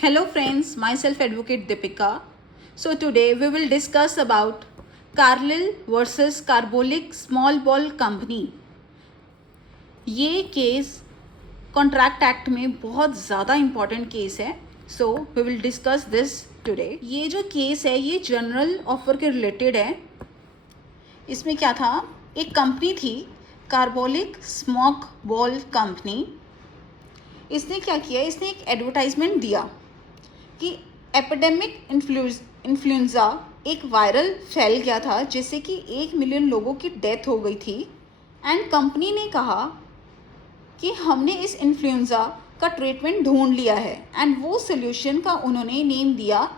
Hello friends, myself Advocate Deepika. So today we will discuss about Carlyle versus Carbolic Small Ball Company. ये case contract act में बहुत ज़्यादा important case है. So we will discuss this today. ये जो case है ये general offer के रिलेटेड है. इसमें क्या था, एक कंपनी थी कार्बोलिक स्मोक बॉल कंपनी. इसने क्या किया, इसने एक एडवर्टाइजमेंट दिया कि एपिडेमिक इन्फ्लुएंजा एक वायरल फैल गया था जिससे कि 1 मिलियन लोगों की डेथ हो गई थी. एंड कंपनी ने कहा कि हमने इस इन्फ्लुएंजा का ट्रीटमेंट ढूंढ लिया है. एंड वो सोल्यूशन का उन्होंने नेम दिया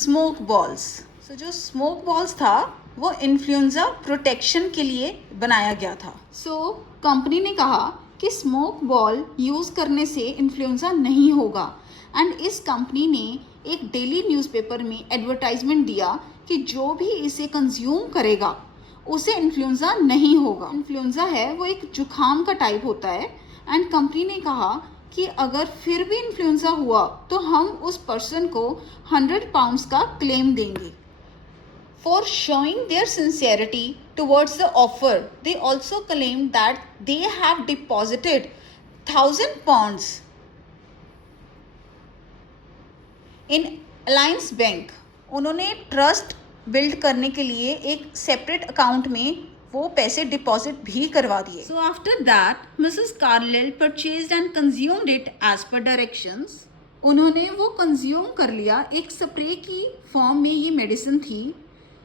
स्मोक बॉल्स. सो जो स्मोक बॉल्स था वो इन्फ्लुएंजा प्रोटेक्शन के लिए बनाया गया था. सो कंपनी ने कहा कि स्मोक बॉल यूज़ करने से इन्फ्लुएंजा नहीं होगा. एंड इस कंपनी ने एक डेली न्यूज़पेपर में एडवर्टाइजमेंट दिया कि जो भी इसे कंज्यूम करेगा उसे इन्फ्लुएंजा नहीं होगा. इन्फ्लुएंजा है वो एक जुखाम का टाइप होता है. एंड कंपनी ने कहा कि अगर फिर भी इन्फ्लुएंजा हुआ तो हम उस पर्सन को 100 पाउंड्स का क्लेम देंगे. For showing their sincerity towards the offer, they also claimed that they have deposited 1,000 pounds in Alliance Bank. उन्होंने ट्रस्ट बिल्ड करने के लिए एक सेपरेट अकाउंट में वो पैसे डिपॉजिट भी करवा दिए. So after that Mrs Carlill purchased and consumed it as per directions. उन्होंने वो कंज्यूम कर लिया. एक स्प्रे की फॉर्म में ये मेडिसिन थी,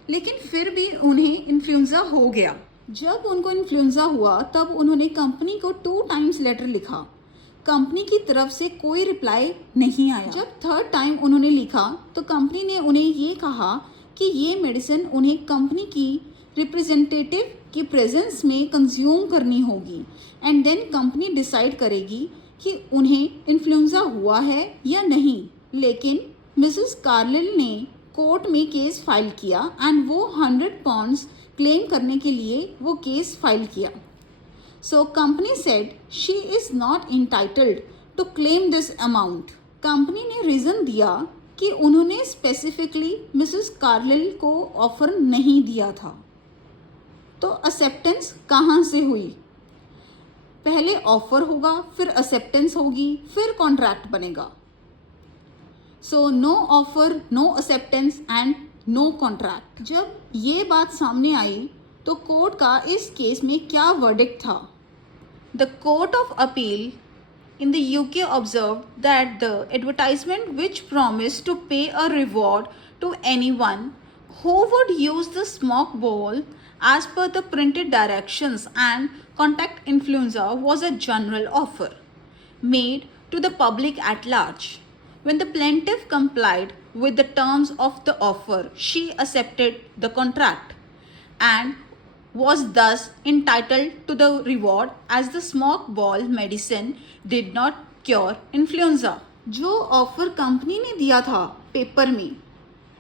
लेकिन फिर भी उन्हें इन्फ्लुएंजा हो गया. जब उनको इन्फ्लुएंजा हुआ तब उन्होंने कंपनी को 2 टाइम्स लेटर लिखा. कंपनी की तरफ से कोई रिप्लाई नहीं आया. जब 3rd टाइम उन्होंने लिखा तो कंपनी ने उन्हें ये कहा कि ये मेडिसिन उन्हें कंपनी की रिप्रेजेंटेटिव की प्रेजेंस में कंज्यूम करनी होगी. एंड देन कंपनी डिसाइड करेगी कि उन्हें इन्फ्लुएंजा हुआ है या नहीं. लेकिन मिसेस कार्लिल ने कोर्ट में केस फाइल किया एंड वो 100 पाउंड्स क्लेम करने के लिए वो केस फाइल किया. So company said she is not entitled to claim this amount. Company ने रीज़न दिया कि उन्होंने स्पेसिफिकली मिसेस कार्लिल को ऑफर नहीं दिया था. तो एक्सेप्टेंस कहाँ से हुई? पहले ऑफर होगा, फिर एक्सेप्टेंस होगी, फिर कॉन्ट्रैक्ट बनेगा. So no offer, no acceptance and no contract. जब ये बात सामने आई तो कोर्ट का इस केस में क्या वर्डिक्ट था? The court of appeal in the UK observed that the advertisement which promised to pay a reward to anyone who would use the smoke ball as per the printed directions and contact influenza was a general offer made to the public at large. When the plaintiff complied with the terms of the offer, she accepted the contract and was thus entitled to the reward as the smoke ball medicine did not cure influenza. जो offer company ने दिया था paper में,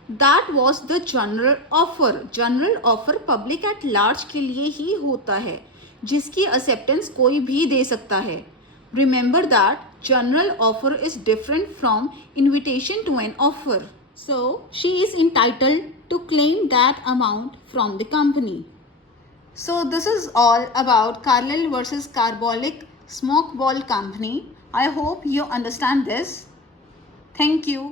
that was the general offer. General offer public at large के लिए ही होता है, जिसकी एक्सेप्टेंस कोई भी दे सकता है. Remember that general offer is different from invitation to an offer. So she is entitled to claim that amount from the company. So this is all about Carlyle versus Carbolic Smoke Ball Company. I hope you understand this. Thank you.